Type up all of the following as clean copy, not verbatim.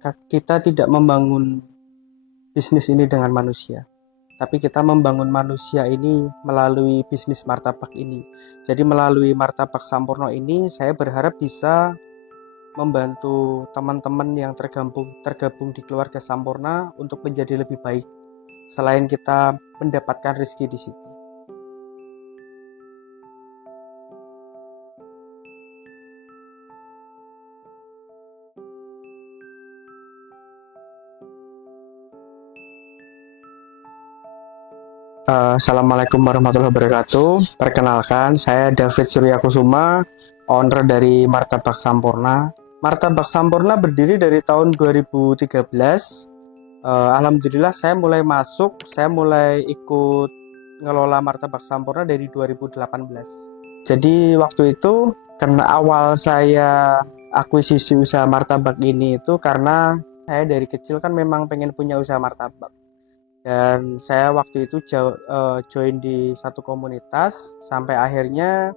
kita tidak membangun bisnis ini dengan manusia, tapi kita membangun manusia ini melalui bisnis martabak ini. Jadi melalui martabak Sampurno ini saya berharap bisa membantu teman-teman yang tergabung di keluarga Sampurna untuk menjadi lebih baik, selain kita mendapatkan rezeki di situ. Assalamualaikum warahmatullahi wabarakatuh. Perkenalkan, saya David Suryakusuma, owner dari Martabak Sampurna. Martabak Sampurna berdiri dari tahun 2013. Alhamdulillah saya mulai ikut ngelola Martabak Sampurna dari 2018. Jadi waktu itu karena awal saya akuisisi usaha martabak ini itu karena saya dari kecil kan memang pengen punya usaha martabak. Dan saya waktu itu join di satu komunitas sampai akhirnya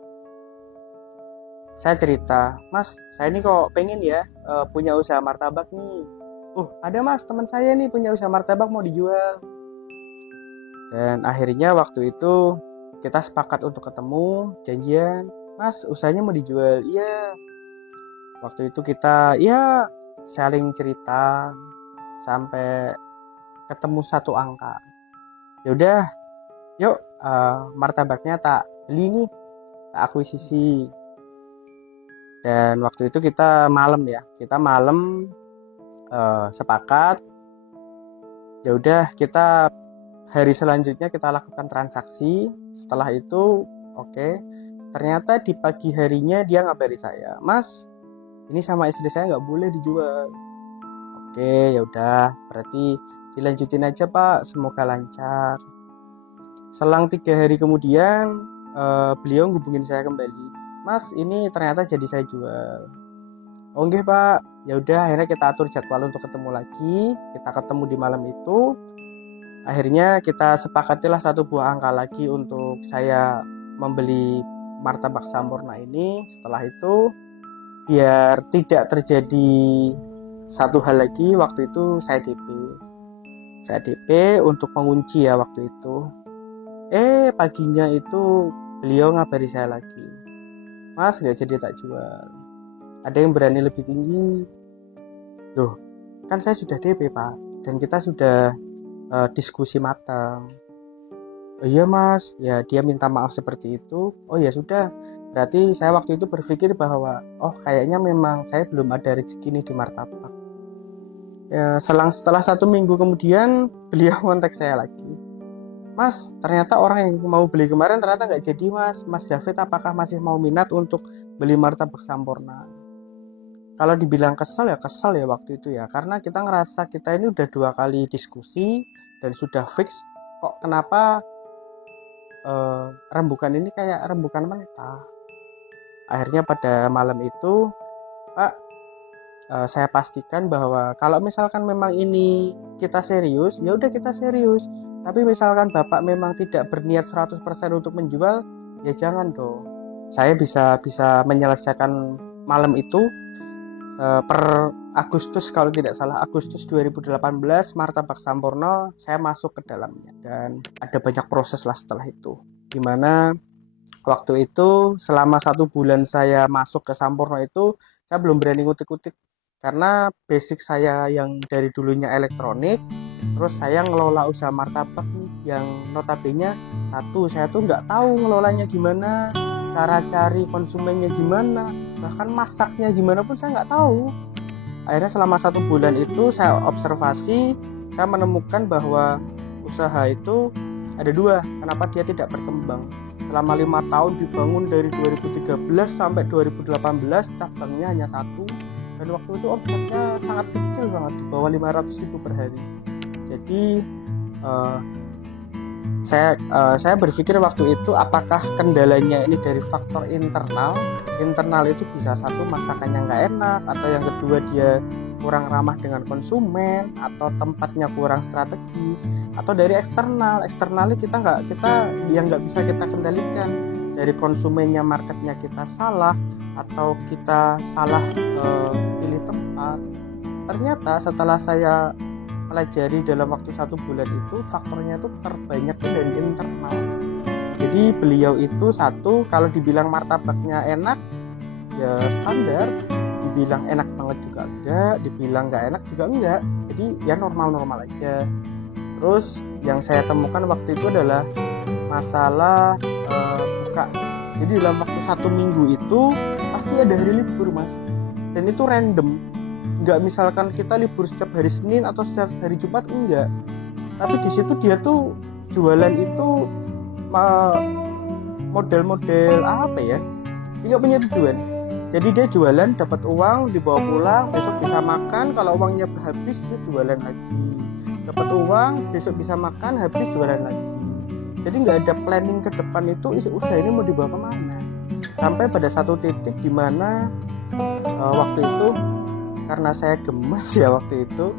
saya cerita, Mas, saya ini kok pengen ya punya usaha martabak nih. Ada Mas, teman saya nih punya usaha martabak mau dijual. Dan akhirnya waktu itu kita sepakat untuk ketemu, janjian, Mas, usahanya mau dijual. Iya. Waktu itu kita saling cerita sampai ketemu satu angka. Yaudah, yuk martabaknya tak beli nih, tak akuisisi. Dan waktu itu kita malam sepakat. Yaudah, kita hari selanjutnya kita lakukan transaksi. Setelah itu ternyata di pagi harinya dia ngabari saya, Mas, ini sama istri saya nggak boleh dijual. Yaudah, berarti dilanjutin aja Pak, semoga lancar. Selang 3 hari kemudian beliau hubungin saya kembali, Mas, ini ternyata jadi saya jual. Oke Pak, yaudah, akhirnya kita atur jadwal untuk ketemu lagi. Kita ketemu di malam itu. Akhirnya kita sepakatilah satu buah angka lagi untuk saya membeli martabak Sampurna ini. Setelah itu biar tidak terjadi satu hal lagi, waktu itu saya DP untuk mengunci ya waktu itu. Paginya itu beliau ngabari saya lagi, Mas, gak jadi tak jual, ada yang berani lebih tinggi. Loh, kan saya sudah DP Pak, dan kita sudah diskusi matang. Oh iya Mas, ya dia minta maaf seperti itu. Oh ya sudah, berarti saya waktu itu berpikir bahwa kayaknya memang saya belum ada rezeki nih di martabak. Setelah 1 minggu kemudian beliau kontak saya lagi, Mas, ternyata orang yang mau beli kemarin ternyata nggak jadi Mas David, apakah masih mau minat untuk beli martabak Sampurna? Kalau dibilang kesel ya waktu itu ya, karena kita ngerasa kita ini udah 2 kali diskusi dan sudah fix, kok kenapa rembukan ini kayak rembukan mentah. Akhirnya pada malam itu, Pak, saya pastikan bahwa kalau misalkan memang ini kita serius, ya udah kita serius. Tapi misalkan Bapak memang tidak berniat 100% untuk menjual, ya jangan dong. Saya bisa menyelesaikan malam itu per Agustus, kalau tidak salah Agustus 2018, martabak Sampurna saya masuk ke dalamnya. Dan ada banyak proses lah setelah itu, dimana waktu itu selama 1 bulan saya masuk ke Sampurna itu saya belum berani ngutik-ngutik, karena basic saya yang dari dulunya elektronik, terus saya ngelola usaha martabak nih yang notabene saya tuh nggak tahu ngelolanya gimana, cara cari konsumennya gimana, bahkan masaknya gimana pun saya nggak tahu. Akhirnya selama 1 bulan itu saya observasi, saya menemukan bahwa usaha itu ada 2, kenapa dia tidak berkembang. Selama 5 tahun dibangun dari 2013 sampai 2018, cabangnya hanya 1. Dan waktu itu omsetnya sangat kecil banget, di bawah 500.000 per hari. Jadi saya berpikir waktu itu, apakah kendalanya ini dari faktor internal itu bisa satu, masakannya nggak enak, atau yang kedua dia kurang ramah dengan konsumen, atau tempatnya kurang strategis, atau dari eksternalnya kita nggak bisa kita kendalikan, dari konsumennya, marketnya kita salah, atau kita salah pilih tempat. ternyata setelah saya pelajari dalam waktu 1 bulan itu, faktornya itu terbanyak itu dari internal. Jadi beliau itu satu, kalau dibilang martabaknya enak ya standar, dibilang enak banget juga enggak, dibilang nggak enak juga enggak, jadi ya normal-normal aja. Terus yang saya temukan waktu itu adalah masalah buka. Jadi dalam waktu 1 minggu itu pasti ada hari libur mas, dan itu random, nggak misalkan kita libur setiap hari Senin atau setiap hari Jumat, enggak. Tapi di situ dia tuh jualan itu model-model apa ya, dia nggak punya tujuan. Jadi dia jualan, dapat uang, dibawa pulang, besok bisa makan, kalau uangnya habis dia jualan lagi, dapat uang, besok bisa makan, habis jualan lagi. Jadi nggak ada planning ke depan itu usaha ini mau dibawa kemana. Sampai pada satu titik di mana waktu itu karena saya gemes ya, waktu itu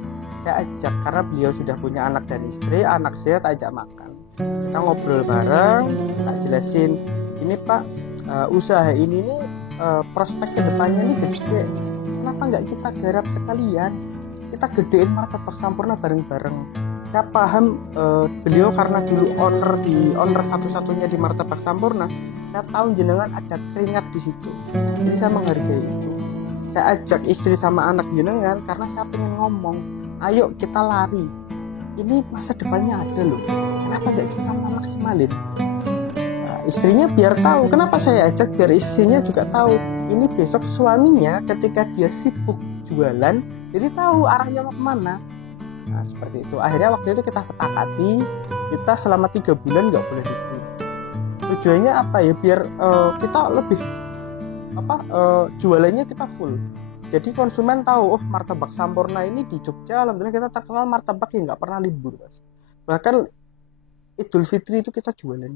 saya ajak, karena beliau sudah punya anak dan istri, anak saya tak ajak makan, kita ngobrol bareng, tak jelasin, ini Pak, usaha ini nih prospek kedepannya nih gede, kenapa nggak kita garap sekalian, kita gedein Martabak Sampurna bareng-bareng. Saya paham beliau karena dulu owner satu-satunya di Martabak Sampurna, saya tahu jenengan ada keringat di situ, jadi saya menghargai itu. Saya ajak istri sama anak jenengan karena saya pengen ngomong, ayo kita lari, ini masa depannya ada loh, kenapa nggak kita maksimalin. Nah, istrinya biar tahu, kenapa saya ajak, biar istrinya juga tahu ini besok suaminya ketika dia sibuk jualan, jadi tahu arahnya mau kemana. Nah seperti itu, akhirnya waktu itu kita sepakati, kita selama 3 bulan nggak boleh libur. Tujuannya apa ya, biar kita lebih jualannya kita full, jadi konsumen tahu, oh Martabak Sampurna ini di Jogja alhamdulillah kita terkenal martabak yang nggak pernah libur mas. Bahkan Idul Fitri itu kita jualan,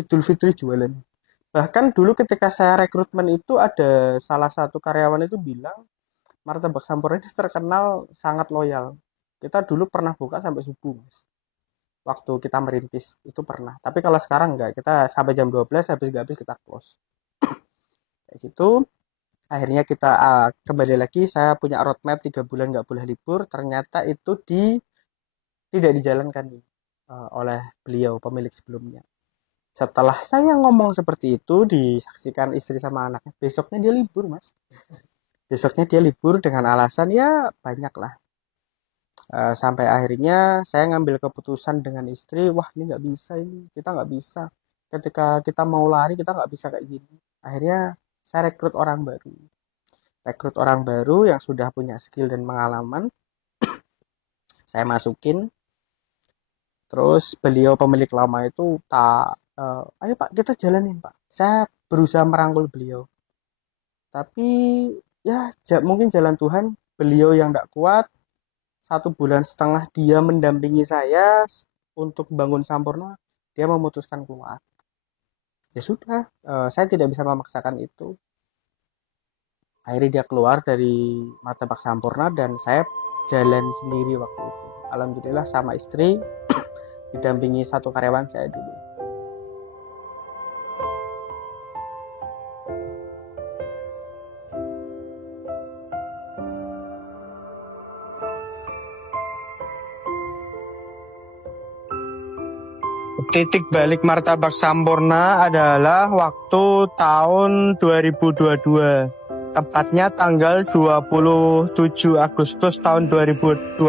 Idul Fitri jualan. Bahkan dulu ketika saya rekrutmen itu ada salah satu karyawan itu bilang Martabak Sampurna ini terkenal sangat loyal. Kita dulu pernah buka sampai subuh mas, waktu kita merintis itu pernah. Tapi kalau sekarang enggak, kita sampai jam 12, habis kita close. Kayak gitu. Akhirnya kita kembali lagi, saya punya roadmap 3 bulan nggak boleh libur. Ternyata itu tidak dijalankan oleh beliau pemilik sebelumnya. Setelah saya ngomong seperti itu, disaksikan istri sama anaknya, besoknya dia libur mas. Besoknya dia libur dengan alasan ya banyak lah. Sampai akhirnya saya ngambil keputusan dengan istri, wah ini nggak bisa, ini kita nggak bisa, ketika kita mau lari kita nggak bisa kayak gini. Akhirnya saya rekrut orang baru yang sudah punya skill dan pengalaman, saya masukin. Terus beliau pemilik lama itu ayo Pak kita jalanin Pak, saya berusaha merangkul beliau, tapi ya mungkin jalan Tuhan, beliau yang tidak kuat. 1,5 bulan dia mendampingi saya untuk bangun Sampurna, dia memutuskan keluar. Ya sudah, saya tidak bisa memaksakan itu. Akhirnya dia keluar dari Martabak Sampurna dan saya jalan sendiri waktu itu. Alhamdulillah sama istri, didampingi satu karyawan saya dulu. Titik balik Martabak Sampurna adalah waktu tahun 2022. Tepatnya tanggal 27 Agustus tahun 2022.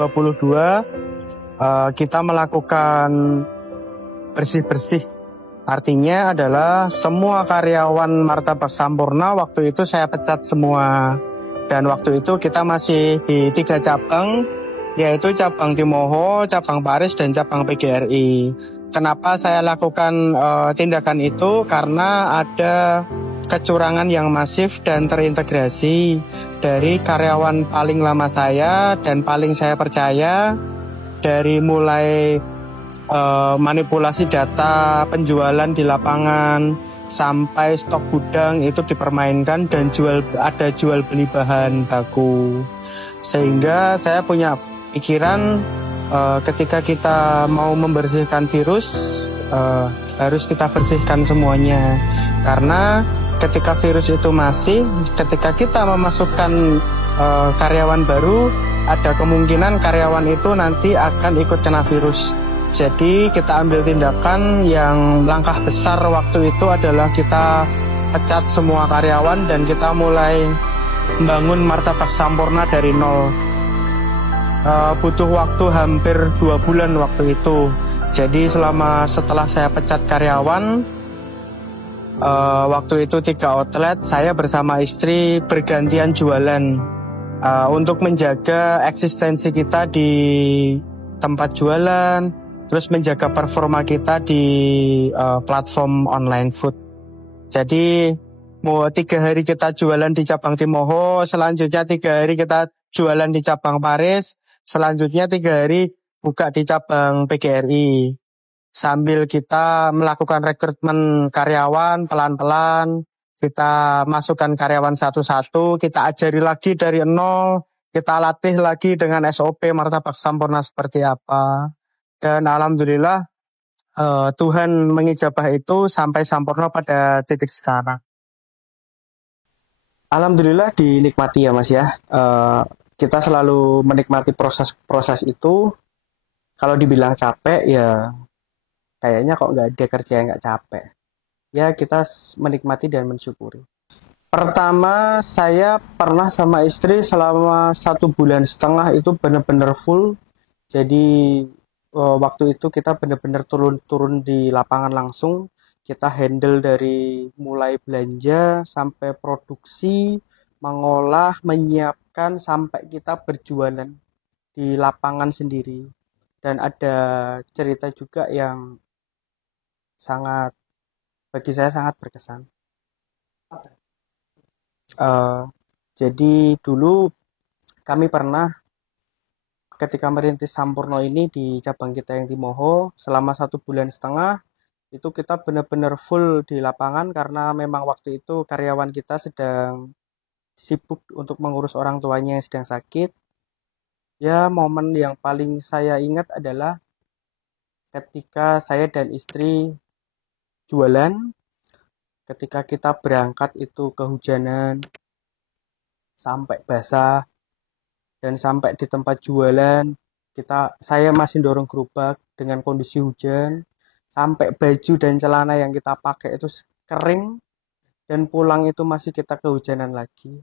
Kita melakukan bersih-bersih. Artinya adalah semua karyawan Martabak Sampurna waktu itu saya pecat semua. Dan waktu itu kita masih di 3 cabang, yaitu cabang Timoho, cabang Paris, dan cabang PGRI. Kenapa saya lakukan tindakan itu? Karena ada kecurangan yang masif dan terintegrasi dari karyawan paling lama saya dan paling saya percaya, dari mulai manipulasi data penjualan di lapangan sampai stok gudang itu dipermainkan dan ada jual beli bahan baku. Sehingga saya punya pikiran, ketika kita mau membersihkan virus, harus kita bersihkan semuanya. Karena ketika virus itu masih, ketika kita memasukkan karyawan baru, ada kemungkinan karyawan itu nanti akan ikut kena virus. Jadi kita ambil tindakan yang langkah besar waktu itu adalah kita pecat semua karyawan dan kita mulai membangun Martabak Sampurna dari nol. Butuh waktu hampir 2 bulan waktu itu. Jadi setelah saya pecat karyawan, waktu itu 3 outlet, saya bersama istri bergantian jualan untuk menjaga eksistensi kita di tempat jualan, terus menjaga performa kita di platform online food. Jadi mau 3 hari kita jualan di cabang Timoho, selanjutnya 3 hari kita jualan di cabang Paris, selanjutnya 3 hari buka di cabang PGRI. Sambil kita melakukan rekrutmen karyawan pelan-pelan, kita masukkan karyawan satu-satu, kita ajari lagi dari nol, kita latih lagi dengan SOP Martabak Sampurna seperti apa. Dan alhamdulillah Tuhan mengijabah itu sampai Sampurna pada titik sekarang. Alhamdulillah dinikmati ya Mas ya. Kita selalu menikmati proses itu. Kalau dibilang capek ya kayaknya kok nggak ada kerja yang nggak capek. Ya kita menikmati dan mensyukuri. Pertama saya pernah sama istri selama 1,5 bulan itu benar-benar full. Jadi waktu itu kita benar-benar turun di lapangan langsung. Kita handle dari mulai belanja sampai produksi, mengolah, menyiapkan sampai kita berjualan di lapangan sendiri. Dan ada cerita juga yang bagi saya sangat berkesan. Jadi dulu kami pernah ketika merintis Sampurno ini di cabang kita yang di Moho, selama 1,5 bulan itu kita benar-benar full di lapangan karena memang waktu itu karyawan kita sedang sibuk untuk mengurus orang tuanya yang sedang sakit. Ya, momen yang paling saya ingat adalah ketika saya dan istri jualan, ketika kita berangkat itu kehujanan, sampai basah, dan sampai di tempat jualan, saya masih dorong gerobak dengan kondisi hujan, sampai baju dan celana yang kita pakai itu kering, dan pulang itu masih kita kehujanan lagi.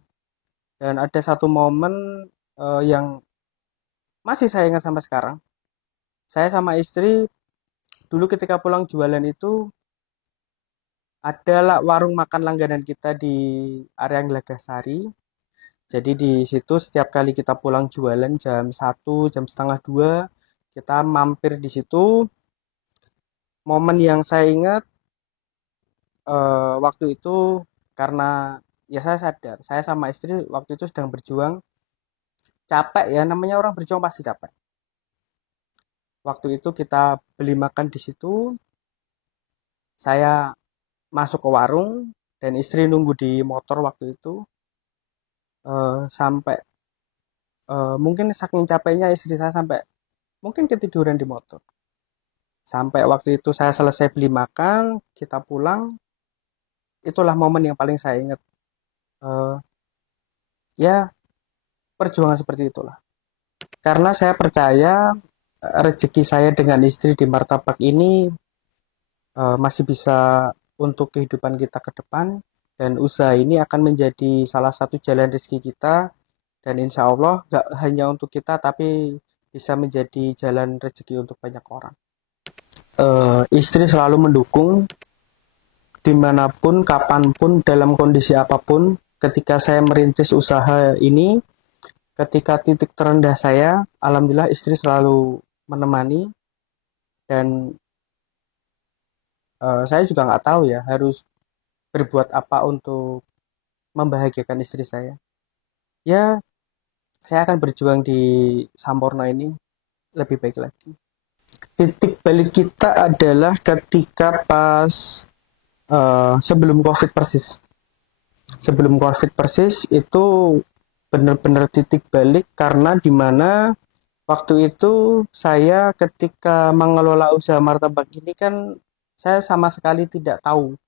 Dan ada satu momen yang masih saya ingat sampai sekarang. Saya sama istri dulu ketika pulang jualan itu adalah warung makan langganan kita di area Glagahsari. Jadi di situ setiap kali kita pulang jualan jam 1, jam setengah 2, kita mampir di situ. Momen yang saya ingat waktu itu karena ya saya sadar, saya sama istri waktu itu sedang berjuang. Capek ya, namanya orang berjuang pasti capek. Waktu itu kita beli makan di situ. Saya masuk ke warung dan istri nunggu di motor waktu itu. Sampai mungkin saking capeknya istri saya sampai mungkin ketiduran di motor. Sampai waktu itu saya selesai beli makan, kita pulang. Itulah momen yang paling saya ingat. Ya, perjuangan seperti itulah. Karena saya percaya rezeki saya dengan istri di Martabak ini masih bisa untuk kehidupan kita ke depan, dan usaha ini akan menjadi salah satu jalan rezeki kita, dan insya Allah gak hanya untuk kita tapi bisa menjadi jalan rezeki untuk banyak orang. Istri selalu mendukung dimanapun, kapanpun, dalam kondisi apapun. Ketika saya merintis usaha ini, ketika titik terendah saya, alhamdulillah istri selalu menemani. Dan saya juga nggak tahu ya harus berbuat apa untuk membahagiakan istri saya. Ya, saya akan berjuang di Sampurna ini lebih baik lagi. Titik balik kita adalah ketika pas sebelum COVID persis. Sebelum COVID persis itu benar-benar titik balik, karena dimana waktu itu saya ketika mengelola usaha martabak ini kan saya sama sekali tidak tahu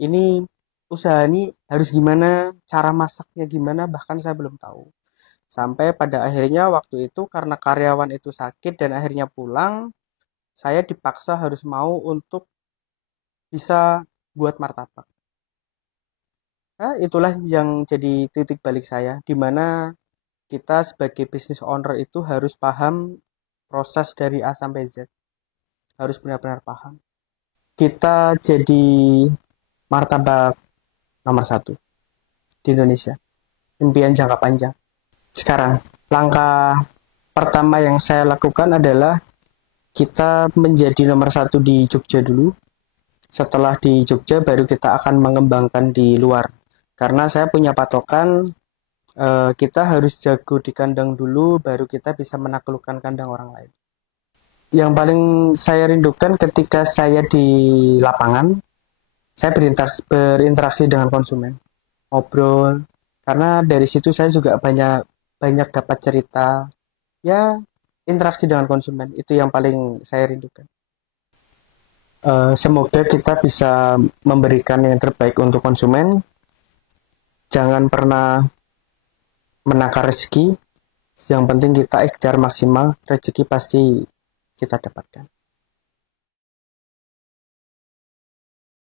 ini usaha ini harus gimana, cara masaknya gimana, bahkan saya belum tahu. Sampai pada akhirnya waktu itu karena karyawan itu sakit dan akhirnya pulang, saya dipaksa harus mau untuk bisa buat martabak. Nah, itulah yang jadi titik balik saya, di mana kita sebagai business owner itu harus paham proses dari A sampai Z. Harus benar-benar paham. Kita jadi martabak nomor satu di Indonesia. Impian jangka panjang. Sekarang, langkah pertama yang saya lakukan adalah kita menjadi nomor satu di Jogja dulu. Setelah di Jogja, baru kita akan mengembangkan di luar. Karena saya punya patokan, kita harus jago di kandang dulu, baru kita bisa menaklukkan kandang orang lain. Yang paling saya rindukan ketika saya di lapangan, saya berinteraksi dengan konsumen, ngobrol, karena dari situ saya juga banyak banyak dapat cerita, ya interaksi dengan konsumen itu yang paling saya rindukan. Semoga kita bisa memberikan yang terbaik untuk konsumen. Jangan pernah menakar rezeki. Yang penting kita ikhtiar maksimal, rezeki pasti kita dapatkan.